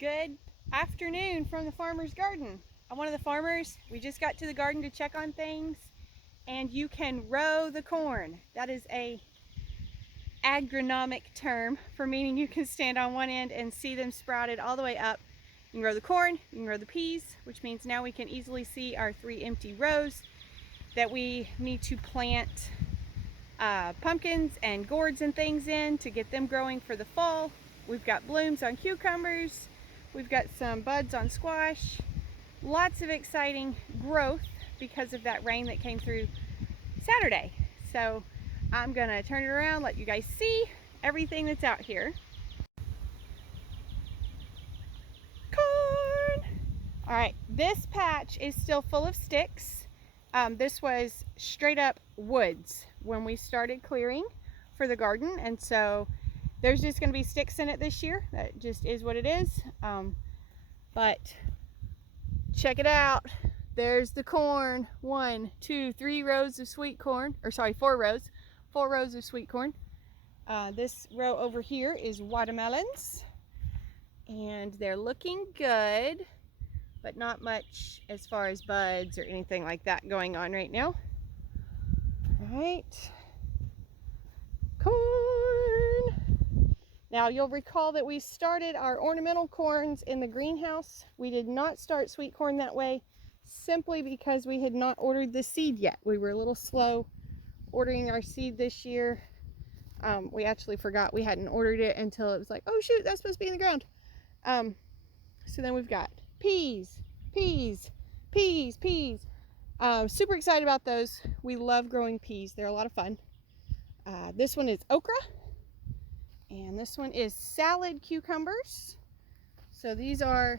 Good afternoon from the farmer's garden. I'm one of the farmers. We just got to the garden to check on things, and you can row the corn. That is a agronomic term for meaning you can stand on one end and see them sprouted all the way up. You can row the corn, you can row the peas, which means now we can easily see our 3 empty rows that we need to plant pumpkins and gourds and things in to get them growing for the fall. We've got blooms on cucumbers, we've got some buds on squash, lots of exciting growth because of that rain that came through Saturday. So I'm gonna turn it around, let you guys see everything that's out here. Corn! All right, this patch is still full of sticks. This was straight up woods when we started clearing for the garden, and so there's just going to be sticks in it this year. That just is what it is. But check it out. There's the corn. 1, 2, 3 rows of sweet corn, or sorry, 4 rows. 4 rows of sweet corn. This row over here is watermelons, and they're looking good, but not much as far as buds or anything like that going on right now. All right, corn. Now you'll recall that we started our ornamental corns in the greenhouse. We did not start sweet corn that way simply because we had not ordered the seed yet. We were a little slow ordering our seed this year. We actually forgot we hadn't ordered it until it was like, oh shoot, that's supposed to be in the ground. So then we've got peas. Super excited about those. We love growing peas. They're a lot of fun. This one is okra, and this one is salad cucumbers. So these are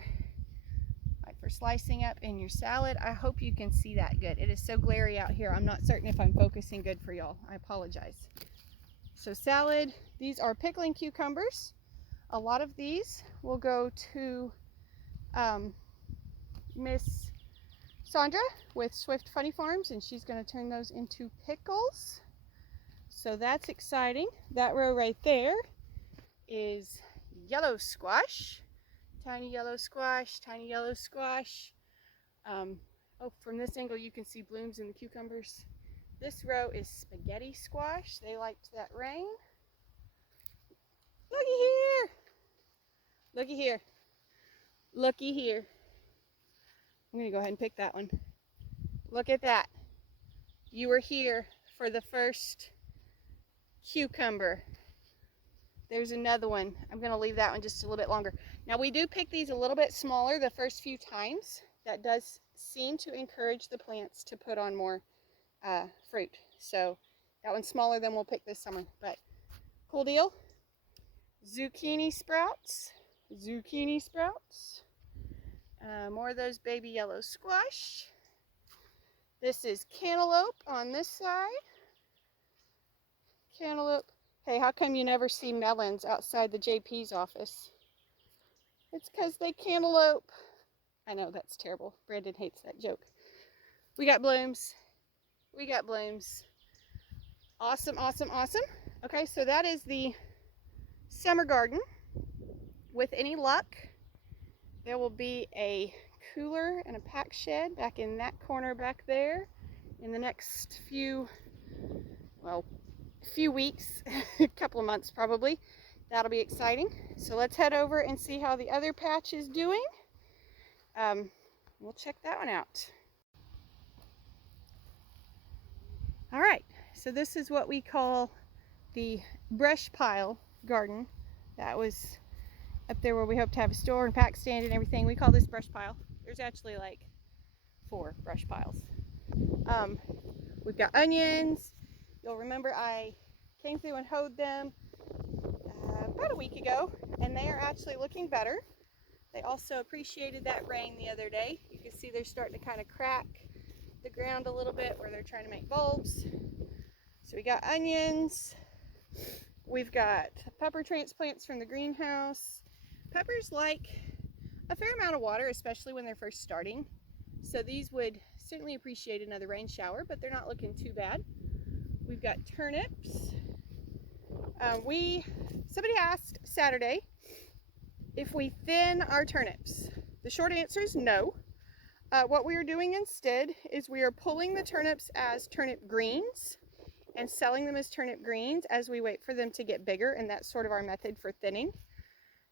like for slicing up in your salad. I hope you can see that good. It is so glary out here. I'm not certain if I'm focusing good for y'all. I apologize. So salad, these are pickling cucumbers. A lot of these will go to Miss Sandra with Swift Funny Farms, and she's going to turn those into pickles. So that's exciting. That row right there is yellow squash. Tiny yellow squash, tiny yellow squash. Oh, from this angle you can see blooms in the cucumbers. This row is spaghetti squash. They liked that rain. Looky here. Looky here. Looky here. I'm going to go ahead and pick that one. Look at that. You were here for the first cucumber. There's another one. I'm going to leave that one just a little bit longer. Now we do pick these a little bit smaller the first few times. That does seem to encourage the plants to put on more fruit. So that one's smaller than we'll pick this summer, but cool deal. Zucchini sprouts. Zucchini sprouts. More of those baby yellow squash. This is cantaloupe on this side. Cantaloupe. Hey, how come you never see melons outside the JP's office? It's because they cantaloupe. I know that's terrible. Brandon hates that joke. We got blooms. We got blooms. Awesome, awesome, awesome. Okay, so that is the summer garden. With any luck, there will be a cooler and a pack shed back in that corner back there in the next few weeks, a couple of months probably. That'll be exciting. So let's head over and see how the other patch is doing. We'll check that one out. All right, so this is what we call the brush pile garden. That was up there where we hope to have a store and pack stand and everything. We call this brush pile. There's actually like 4 brush piles. We've got onions. You'll remember I came through and hoed them about a week ago, and they are actually looking better. They also appreciated that rain the other day. You can see they're starting to kind of crack the ground a little bit where they're trying to make bulbs. So we got onions. We've got pepper transplants from the greenhouse. Peppers like a fair amount of water, especially when they're first starting. So these would certainly appreciate another rain shower, but they're not looking too bad. We've got turnips. Somebody asked Saturday if we thin our turnips. The short answer is no. What we are doing instead is we are pulling the turnips as turnip greens and selling them as turnip greens as we wait for them to get bigger, and that's sort of our method for thinning.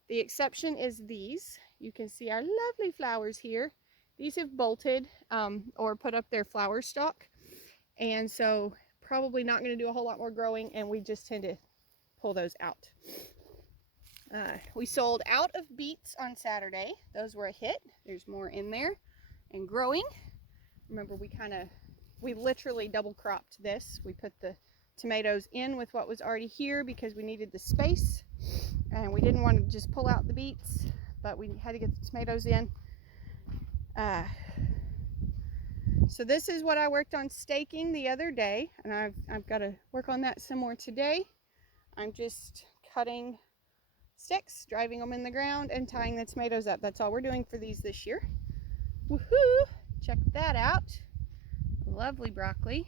The exception is these. You can see our lovely flowers here. These have bolted or put up their flower stalk, and so probably not going to do a whole lot more growing, and we just tend to pull those out. We sold out of beets on Saturday. Those were a hit. There's more in there and growing. Remember, we literally double cropped this. We put the tomatoes in with what was already here because we needed the space, and we didn't want to just pull out the beets, but we had to get the tomatoes in. So this is what I worked on staking the other day, and I've got to work on that some more today. I'm just cutting sticks, driving them in the ground, and tying the tomatoes up. That's all we're doing for these this year. Woohoo! Check that out. Lovely broccoli.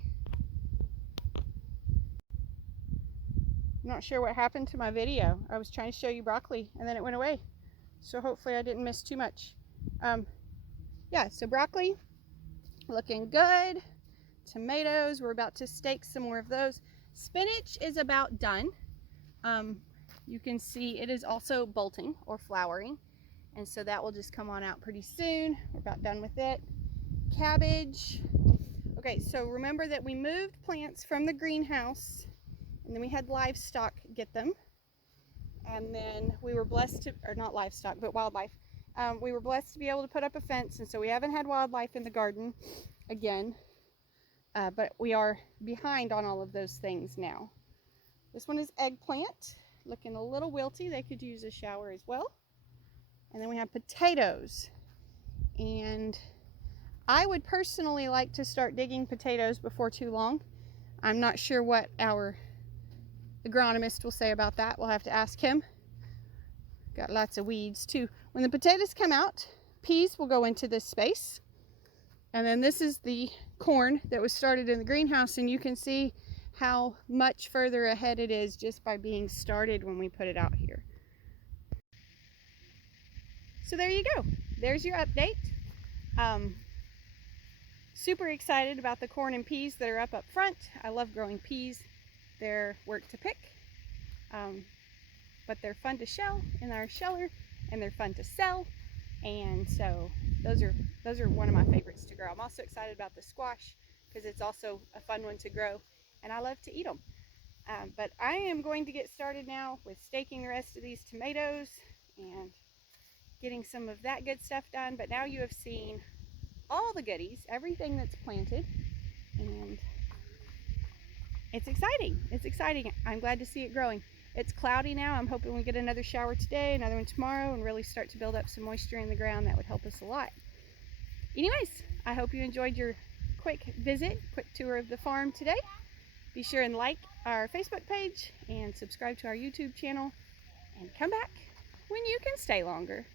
I'm not sure what happened to my video. I was trying to show you broccoli and then it went away. So hopefully I didn't miss too much. Yeah, so broccoli looking good. Tomatoes, we're about to stake some more of those. Spinach is about done. You can see it is also bolting or flowering, and so that will just come on out pretty soon. We're about done with it. Cabbage. Okay, so remember that we moved plants from the greenhouse, and then we had livestock get them, and then we were blessed to, or not livestock, but wildlife. We were blessed to be able to put up a fence, and so we haven't had wildlife in the garden again, but we are behind on all of those things now. This one is eggplant, looking a little wilty. They could use a shower as well. And then we have potatoes, and I would personally like to start digging potatoes before too long. I'm not sure what our agronomist will say about that. We'll have to ask him. Got lots of weeds too. When the potatoes come out, peas will go into this space. And then this is the corn that was started in the greenhouse, and you can see how much further ahead it is just by being started when we put it out here. So there you go. There's your update. Super excited about the corn and peas that are up front. I love growing peas. They're work to pick, but they're fun to shell in our sheller, and they're fun to sell. And so those are one of my favorites to grow. I'm also excited about the squash because it's also a fun one to grow, and I love to eat them. But I am going to get started now with staking the rest of these tomatoes and getting some of that good stuff done. But now you have seen all the goodies, everything that's planted, and it's exciting. It's exciting. I'm glad to see it growing. It's cloudy now. I'm hoping we get another shower today, another one tomorrow, and really start to build up some moisture in the ground. That would help us a lot. Anyways, I hope you enjoyed your quick tour of the farm today. Be sure and like our Facebook page and subscribe to our YouTube channel, and come back when you can stay longer.